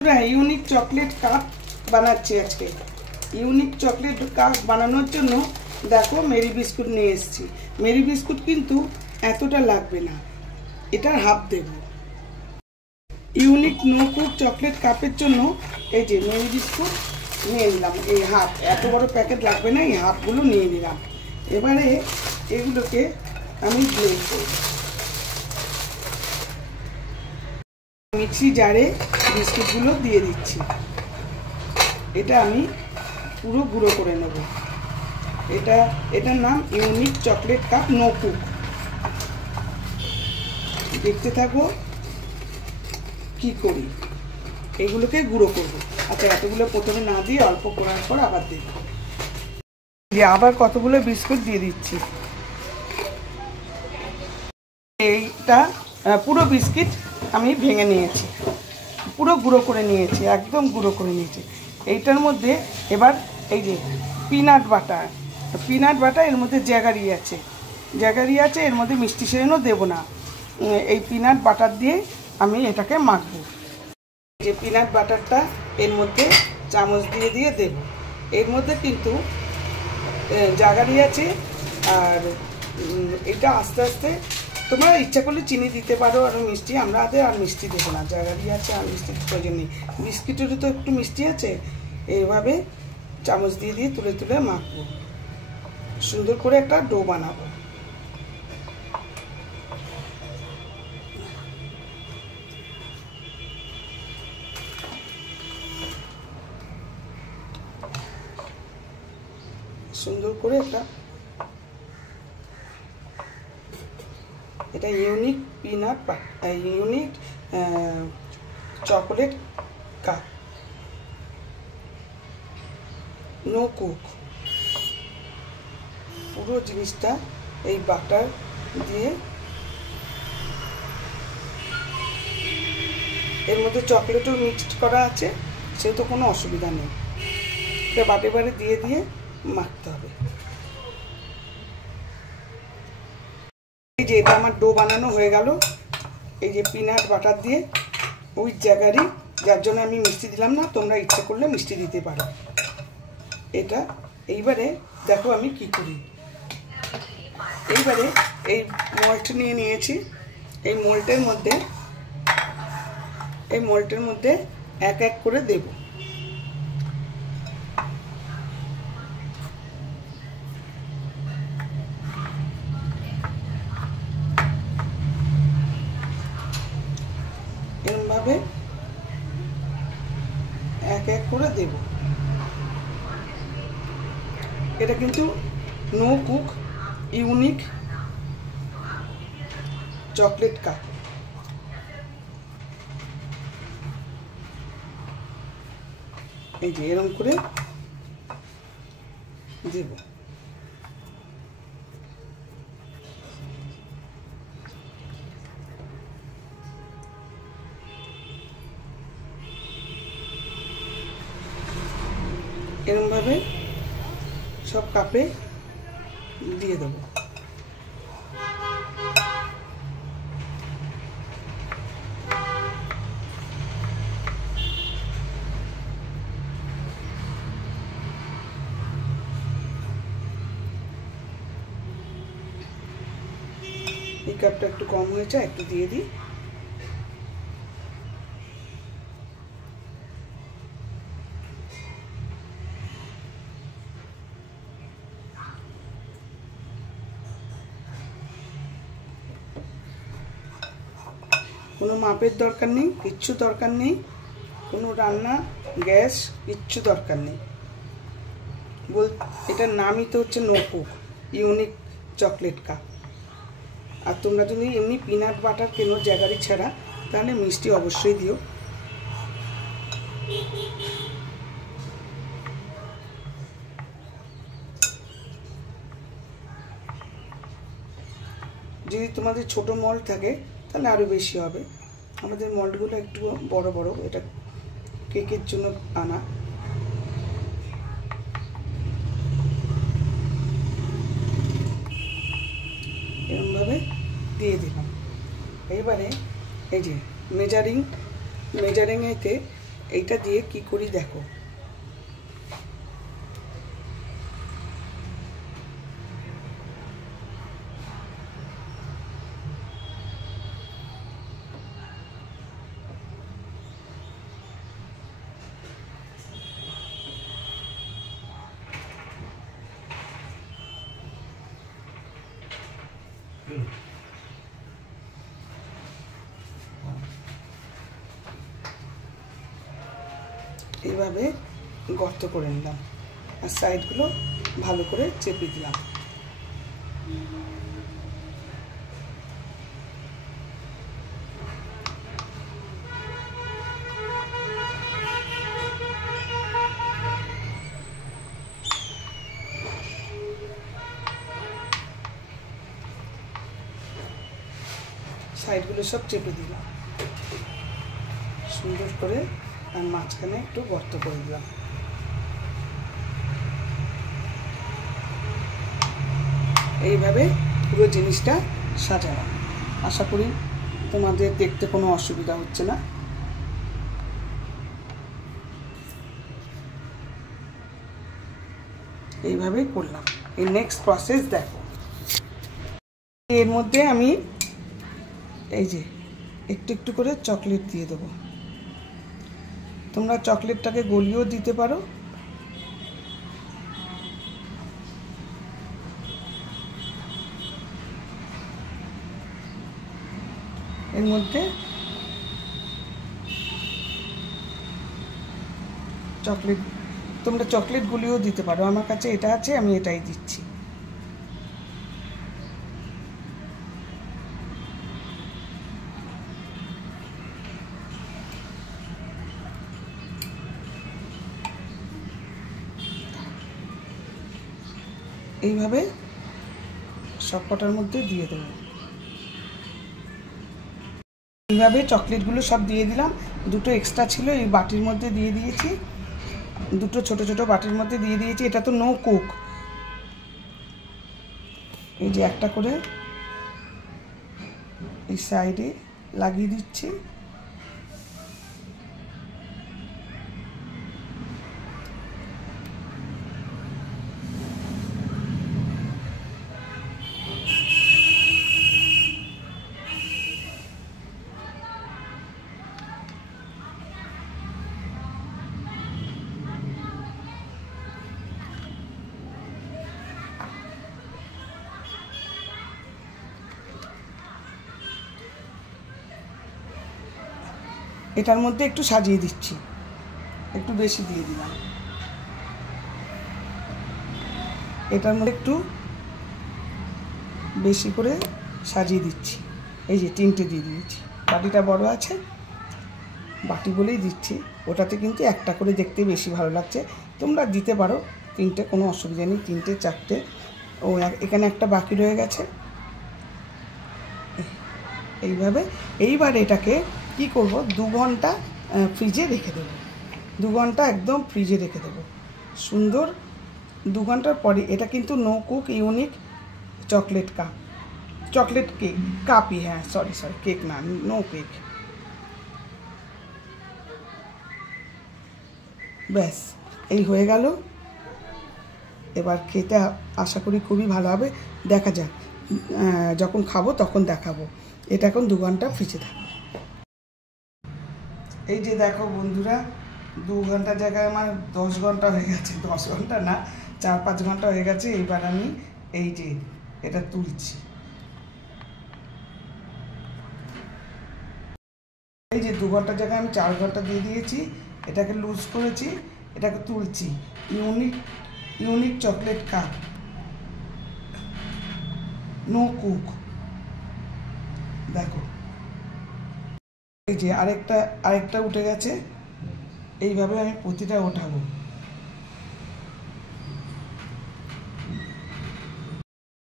Unique chocolate cup বানাচ্ছি আজকে। Unique chocolate cup বানানোর জন্য দেখো মেরি বিস্কুট নিয়ে এসেছি। মেরি বিস্কুট কিন্তু এতটা লাগবে না, এটার হাফ দেব। ইউনিক নো কুক চকলেট কাপের জন্য এই যে মেরি বিস্কুট নিয়ে নিলাম, এই হাফ, এত বড় প্যাকেট লাগবে না, এই হাফগুলো নিয়ে নিলাম। এবারে এগুলোকে আমি ব্লেন্ড করব। মিক্সি জারে বিস্কুটগুলো দিয়ে দিচ্ছি। এটা আমি পুরো গুঁড়ো করে নেব। এটার নাম unique chocolate cup no cook. দেখতে থাকো কি করি, এগুলোকে গুঁড়ো করব। আচ্ছা, এতগুলো প্রথমে না দিয়ে অল্প করার পর আবার দেব। আবার কতগুলো বিস্কুট দিয়ে দিচ্ছি। এইটা পুরো বিস্কিট আমি ভেঙে নিয়েছি, পুরো গুঁড়ো করে নিয়েছি, একদম গুঁড়ো করে নিয়েছি। এইটার মধ্যে এবার এই যে পিনাট বাটার, এর মধ্যে জ্যাগারি আছে, এর মধ্যে মিষ্টি সেরেনও দেবো না। এই পিনাট বাটার দিয়ে আমি এটাকে মাখবো। যে পিনাট বাটারটা এর মধ্যে চামচ দিয়ে দেব। এর মধ্যে কিন্তু জ্যাগারি আছে, আর এটা আস্তে আস্তে তোমরা ইচ্ছা করলে চিনি দিতে পারো, আর মিষ্টি, আমরা আর মিষ্টি দেবো না, জ্যাগারি আছে, আর মিষ্টির প্রয়োজন নেই। বিস্কিটেরও তো একটু মিষ্টি আছে। এইভাবে চামচ দিয়ে তুলে তুলে মাখবো, সুন্দর করে একটা ডো বানাবো। সুন্দর করে এটা unique unique chocolate cup no cook. পুরো জিনিসটা এই বাটার দিয়ে, এর মধ্যে চকলেটও মিক্সড করা আছে, সেহেতু কোনো অসুবিধা নেই। এটা বাটে দিয়ে মাখতে হবে। এই যে এটা আমার ডো বানানো হয়ে গেল। এই যে পিনাট বাটার দিয়ে উইথ জ্যাগারি, যার জন্য আমি মিষ্টি দিলাম না, তোমরা ইচ্ছে করলে মিষ্টি দিতে পারো। এটা এইবারে দেখো আমি কি করি। এইবারে এই মল্ট নিয়ে নিয়েছি। এই মল্টের মধ্যে এক এক করে দেব। এরকমভাবে এক এক করে দেব। এটা কিন্তু no cook unique chocolate cup. এই যে এরকম করে দেব। এরকমভাবে সব কাপে দিয়ে দেবো। এই কাপটা একটু কম হয়েছে, একটু দিয়ে দিই। কোনো মাপের দরকার নেই, কিচ্ছু দরকার নেই, কোনো রান্না, গ্যাস, কিচ্ছু দরকার নেই। এটার নামই তো হচ্ছে no cook unique chocolate cup. আর তোমরা যদি এমনি পিনাট বাটার কেনো জ্যাগারি ছাড়া, তাহলে মিষ্টি অবশ্যই দিও। যদি তোমাদের ছোট মল্ড থাকে তাহলে আরও বেশি হবে। আমাদের মল্ডগুলো একটু বড় বড়, এটা কেকের জন্য আনা। এরকমভাবে দিয়ে দিলাম। এইবারে এই যে মেজারিংয়েতে এইটা দিয়ে কি করি দেখো। এইভাবে গর্ত করে নিলাম আর সাইডগুলো ভালো করে চেপে দিলাম। সাইডগুলো সব চেপে দিলাম সুন্দর করে, আর মাঝখানে একটু গর্ত করে দিলাম। এইভাবে পুরো জিনিসটা সাজালাম। আশা করি তোমাদের দেখতে কোনো অসুবিধা হচ্ছে না। এইভাবেই করলাম। এই নেক্সট প্রসেস দেখো। এর মধ্যে আমি এই যে একটু একটু করে চকলেট দিয়ে দেবো। তোমরা চকলেটটাকে গলিয়েও দিতে পারো। এর মধ্যে চকলেট, তোমরা চকলেট গলিয়েও দিতে পারো। আমার কাছে এটা আছে, আমি এটাই দিচ্ছি। এইভাবে সবকটার মধ্যে দিয়ে দেবো। এইভাবে চকলেটগুলো সব দিয়ে দিলাম। দুটো এক্সট্রা ছিল, এই বাটির মধ্যে দিয়ে দিয়েছি। দুটো ছোট ছোট বাটির মধ্যে দিয়ে দিয়েছি। এটা তো নো কুক। এই যে একটা করে এই সাইডে লাগিয়ে দিচ্ছি। এটার মধ্যে একটু সাজিয়ে দিচ্ছি, একটু বেশি দিয়ে দিলাম। এটার মধ্যে একটু বেশি করে সাজিয়ে দিচ্ছি। এই যে তিনটে দিয়ে দিয়েছি। বাটিটা বড় আছে, বাটি বলেই দিচ্ছি। ওটাতে কিন্তু একটা করে দেখতে বেশি ভালো লাগছে। তোমরা দিতে পারো তিনটে, কোনো অসুবিধা নেই। তিনটে চারটে। ও এখানে একটা বাকি রয়ে গেছে। এইভাবে এইবার এটাকে কি করব, 2 ঘন্টা ফ্রিজে রেখে দেবো। 2 ঘন্টা একদম ফ্রিজে রেখে দেবো সুন্দর। 2 ঘন্টার পরে এটা কিন্তু no cook unique chocolate cup, chocolate cake কাপই, হ্যাঁ সরি কেক না, নো কেক। ব্যাস এই হয়ে গেল। এবার খেতে আশা করি খুবই ভালো হবে। দেখা যাক, যখন খাবো তখন দেখাবো। এটা এখন 2 ঘন্টা ফ্রিজে থাকবে। এই যে দেখো বন্ধুরা, 2 ঘন্টার জায়গায় আমার 10 ঘন্টা হয়ে গেছে। 10 ঘন্টা না, 4-5 ঘন্টা হয়ে গেছে। এইবার আমি এই যে এটা তুলছি। এই যে 2 ঘন্টার জায়গায় আমি 4 ঘন্টা দিয়ে দিয়েছি। এটাকে লুজ করেছি, এটাকে তুলছি। Unique chocolate cup, no cook. দেখো এই যে আরেকটা উঠে গেছে। এইভাবে আমি প্রতিটা ওঠাবো।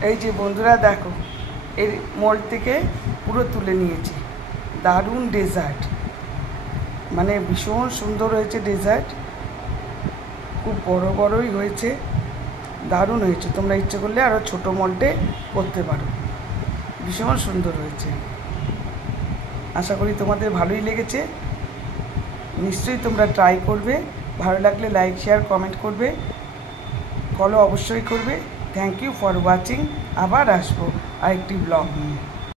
এই যে বন্ধুরা দেখো, এই মোল্ড থেকে পুরো তুলে নিয়েছি। দারুণ ডেজার্ট, মানে ভীষণ সুন্দর হয়েছে ডেজার্ট। খুব বড়ই হয়েছে, দারুণ হয়েছে। তোমরা ইচ্ছে করলে আরও ছোটো মোল্ডে করতে পারো। ভীষণ সুন্দর হয়েছে। আশা করি তোমাদের ভালোই লেগেছে। নিশ্চয়ই তোমরা ট্রাই করবে। ভালো লাগলে লাইক শেয়ার কমেন্ট করবে, ফলো অবশ্যই করবে। Thank you for watching. আবার আসবো আরেকটি ব্লগ নিয়ে।